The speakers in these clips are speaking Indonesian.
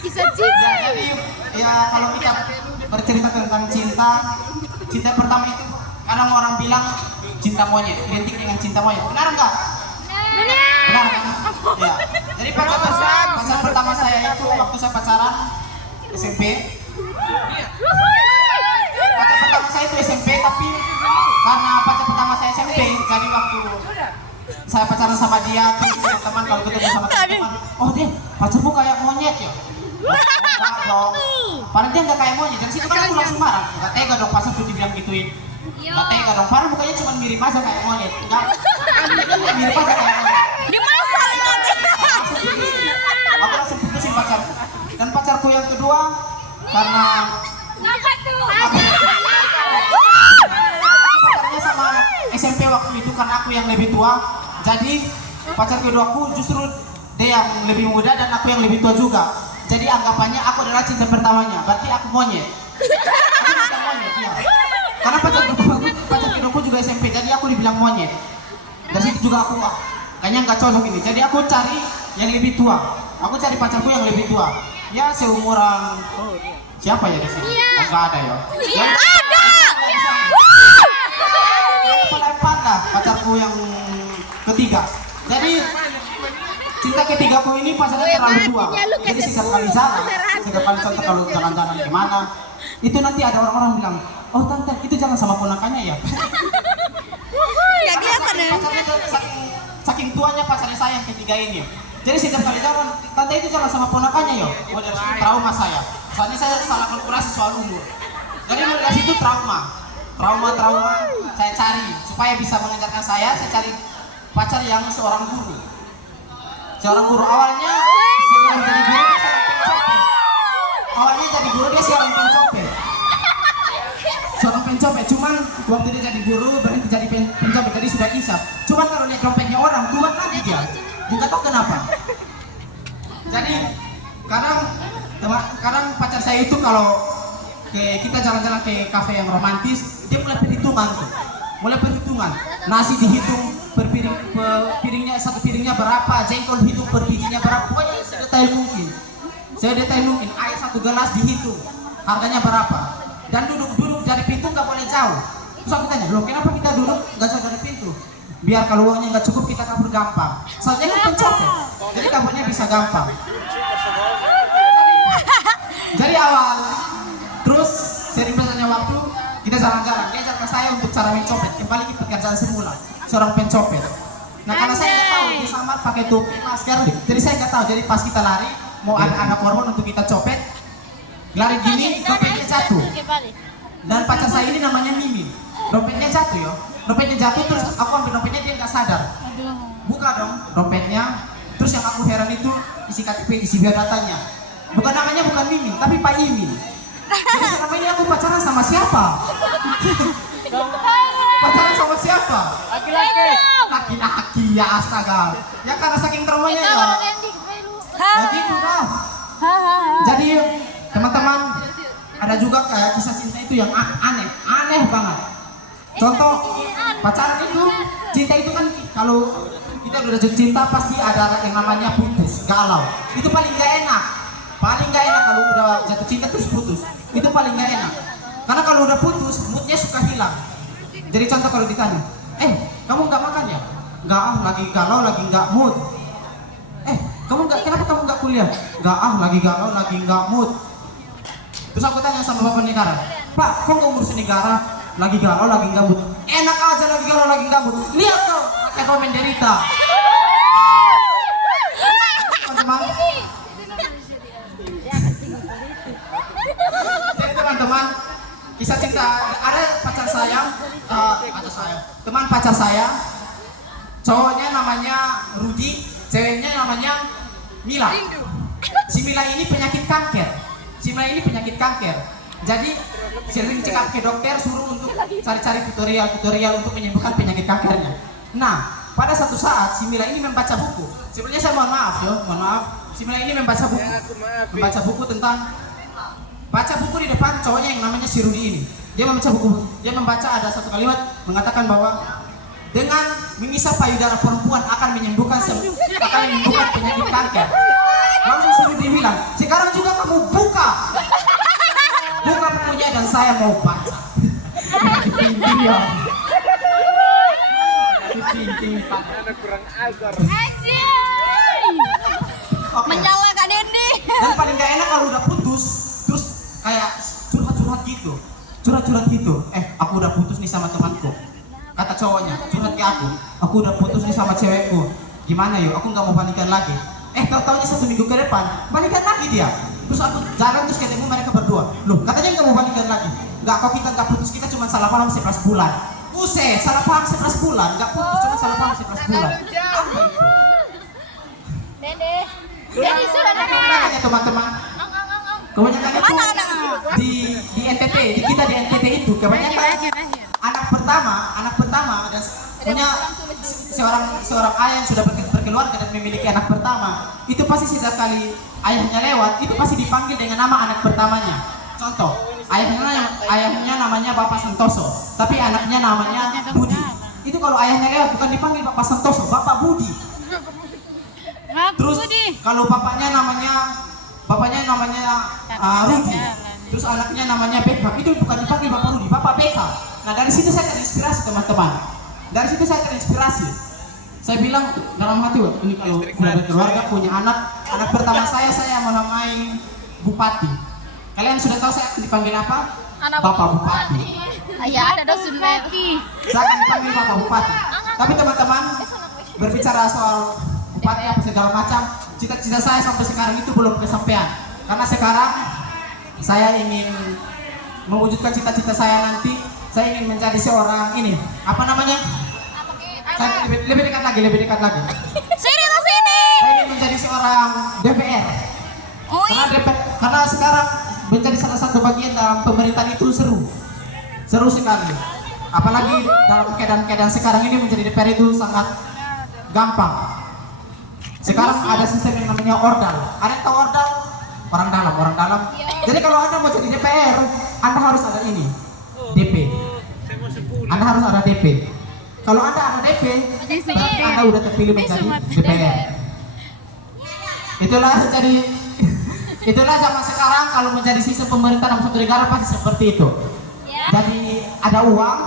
Kisah cinta. Jadi ya kalau kita bercerita tentang cinta, cinta pertama itu kadang orang bilang cinta monyet, identik dengan cinta monyet. Benar enggak? Benar kan? Ya. Jadi pacar pertama saya itu waktu saya pacaran SMP. Pacar pertama saya itu SMP, tapi karena pacar pertama saya SMP, jadi waktu saya pacaran sama dia, terus teman kalau ketemu sama teman, oh dia pacarmu kayak monyet ya? Enggak dong. Padahal dia nggak kayak monyet, dan situ kan aku langsung marah. Nggak tega dong pas aku dibilang gituin. Nggak tega dong, padahal mukanya cuma mirip aja kayak monyet. Nggak, mirip aja kayak monyet. Di masa Aku langsung putusin pacar. Dan pacarku yang kedua, karena pacarnya sama SMP waktu itu, karena aku yang lebih tua. Jadi pacar keduaku justru dia yang lebih muda dan aku yang lebih tua juga. Jadi anggapannya aku adalah cinta pertamanya, berarti aku monyet. Aku bukan monyet, ya. Karena pacar keduaku juga SMP, jadi aku dibilang monyet. Dari situ juga aku kayaknya nggak cocok ini. Jadi aku cari yang lebih tua. Aku cari pacarku yang lebih tua. Ya seumuran siapa ya di sini? Enggak ada ya. Iya ada. Pelepah lah pacarku yang ketiga. Jadi cinta ketigaku ini pacarnya terlalu tua. Jadi setiap kali contoh kalau jalan-jalan kemana, itu nanti ada orang-orang bilang, oh tante itu jangan sama ponakannya ya. Ya kelihatan ya. Pacarnya saking tuanya pacarnya saya yang ketiga ini. Jadi setiap kali jalan, tante itu jangan sama ponakannya ya. Oh dari situ trauma saya. Soalnya saya salah kalkulasi soal umur. Jadi dari situ trauma saya cari supaya bisa mengejarkan saya cari pacar yang seorang guru. Awalnya sebelum jadi guru dia seorang pencopet. Seorang pencopet, cuman waktu dia jadi guru berhenti jadi pencopet, jadi sudah isap. Cuman kalau lihat dompetnya orang, kuat lagi dia. Nggak tahu kenapa. Jadi kadang pacar saya itu kalau kita jalan-jalan ke kafe yang romantis, dia mulai perhitungan. Nasi dihitung per piringnya, satu piringnya berapa, jengkol dihitung per bijinya berapa, pokoknya sedetail mungkin. Air satu gelas dihitung, harganya berapa. Dan duduk dari pintu nggak boleh jauh. Terus aku tanya, loh kenapa kita duduk nggak jauh dari pintu? Biar kalau uangnya nggak cukup kita kabur gampang. Soalnya kan pencopet, jadi kaburnya bisa gampang. Jadi awal, terus sering berjalannya waktu, kita jalan-jalan. Dia ajarkan saya untuk cara mencopet, kembali ke pekerjaan semula, seorang pencopet. Nah karena saya nggak tahu, dia samar pakai topi, masker, jadi saya nggak tahu. Jadi pas kita lari, mau ada korban untuk kita copet, lari gini, dompetnya jatuh. Dan pacar saya ini namanya Mimi, dompetnya jatuh ya. Dompetnya jatuh, terus aku ambil dompetnya, dia nggak sadar. Buka dong dompetnya, terus yang aku heran itu isi KTP, isi biodatanya. Namanya bukan Mimi, tapi Pak Imin. Jadi selama ini aku pacaran sama siapa? Pacaran sama siapa? Laki-laki ya, astaga. Ya karena saking traumanya ya. Ya gitu dah. Jadi teman-teman, ada juga kayak kisah cinta itu yang aneh banget. Contoh pacaran itu, cinta itu kan kalau kita udah jatuh cinta pasti ada yang namanya putus, galau. Itu paling gak enak. Kalau udah jatuh cinta terus putus, itu paling gak enak. Karena kalau udah putus, moodnya suka hilang. Jadi contoh kalau ditanya, kamu nggak makan ya? Nggak lagi galau, lagi nggak mood. Kenapa kamu nggak kuliah? Nggak lagi galau, lagi nggak mood. Terus aku tanya sama bapak negara, Pak, kok nggak ngurusin negara? Lagi galau, lagi nggak mood. Enak aja lagi galau, lagi nggak mood. Lihat tuh, kayak kau menderita. Teman-teman. Jadi teman-teman, kisah cinta ada teman pacar saya, cowoknya namanya Rudi, ceweknya namanya Mila. Si Mila ini penyakit kanker. Jadi sering cekap ke dokter, suruh untuk cari-cari tutorial untuk menyembuhkan penyakit kankernya. Nah, pada satu saat si Mila ini membaca buku. Sebenarnya saya mohon maaf. Si Mila ini membaca buku tentang di depan cowoknya yang namanya si Rudi ini. Dia membaca ada satu kalimat mengatakan bahwa dengan memisah payudara perempuan akan menyembuhkan penyakit kanker. Langsung si Rudi bilang, sekarang juga kamu buka bukunya dan saya mau baca. Dipinting ya. Dipinting Pak. kurang ajar. Oke. Menyala Kak Dendi. Dan paling gak enak kalau udah putus, terus kayak curhat-curhat gitu. Curhat-curhat gitu. Aku udah putus nih sama temanku. Kata cowoknya, curhat ke aku udah putus nih sama cewekku. Gimana yuk, aku nggak mau balikan lagi. Tahu-taunya 1 minggu ke depan, balikan lagi dia. Terus aku jalan terus ketemu mereka berdua. Loh, katanya nggak mau balikan lagi. Nggak, kok kita nggak putus, kita cuma salah paham 11 bulan. Buset, salah paham 11 bulan, nggak putus, cuma salah paham 11 bulan. Apa itu? Jadi sudah Makanya teman-teman, kebanyakan itu di NTT, di kita di NTT itu kebanyakan anak pertama dan punya seorang ayah yang sudah berkeluarga dan memiliki anak pertama, itu pasti setiap kali ayahnya lewat itu pasti dipanggil dengan nama anak pertamanya. Contoh, ayahnya namanya Bapak Santoso, tapi anaknya namanya Budi. Itu kalau ayahnya lewat bukan dipanggil Bapak Santoso, Bapak Budi. Terus kalau bapaknya namanya Rudi, terus anaknya namanya Beka, itu bukan dipanggil Bapak Rudi, Bapak Beka. Nah, dari situ saya terinspirasi teman-teman. Dari situ saya terinspirasi. Saya bilang dalam hati, wah, ini kalau sudah berkeluarga punya anak pertama saya menamai Bupati. Kalian sudah tahu saya akan dipanggil apa? Bapak Bupati. Ya ada dosun Betty. Saya akan dipanggil Bapak Bupati. Tapi teman-teman, berbicara soal bupati apa segala macam, cita-cita saya sampai sekarang itu belum kesampaian. Karena sekarang saya ingin mewujudkan cita-cita saya nanti. Saya ingin menjadi seorang ini, apa namanya? Saya lebih dekat lagi. Sini lo sini. Saya ingin menjadi seorang DPR. Karena sekarang menjadi salah satu bagian dalam pemerintahan itu seru sekali. Apalagi dalam keadaan sekarang ini menjadi DPR itu sangat gampang. Sekarang ada sistem yang namanya ordal. Ada yang tahu ordal? Orang dalam. Jadi kalau Anda mau jadi DPR, Anda harus ada ini, DP. Anda harus ada DP. Kalau Anda ada DP, berarti Anda udah terpilih menjadi DPR. Itulah zaman sekarang kalau menjadi sistem pemerintahan dalam suatu negara pasti seperti itu. Jadi ada uang,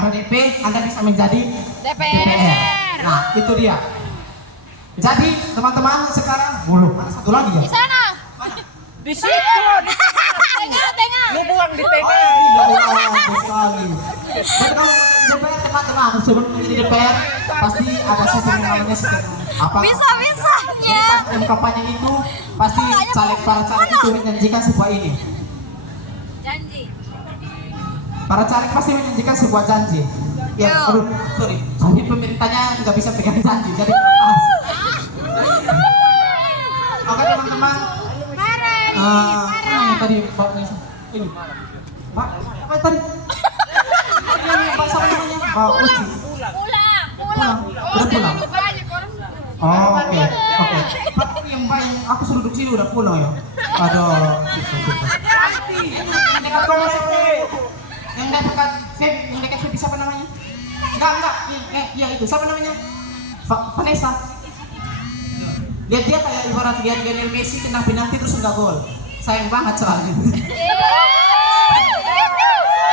ada DP, Anda bisa menjadi DPR. Nah, itu dia. Jadi teman-teman sekarang belum ada satu lagi ya. Di sana. Di situ. Tengah. Lu buang di tengah. Sekali. Dan kalau DPR teman-teman sebelum menjadi DPR pasti ada sistem yang namanya sistem apa? Bisa-bisanya. Sistem kampanye itu pasti para caleg itu menjanjikan sebuah ini. Janji. Para caleg pasti menjanjikan sebuah janji. Ya, aduh, sorry. Tapi pemerintahnya nggak bisa pegang janji, jadi lepas. Oke teman-teman. Yang tadi Pak ini. Pak, apa yang tadi? Ini Pak siapa namanya? Pak Uci. Pulang. Udah pulang. Oh, oke. Pak yang aku suruh duduk sini udah pulang ya. Aduh. Yang dekat Feby siapa namanya? Enggak. Yang itu siapa namanya? Vanessa. Lihat dia kayak ibarat Lionel Messi kena penalti terus enggak gol. Sayang banget soalnya.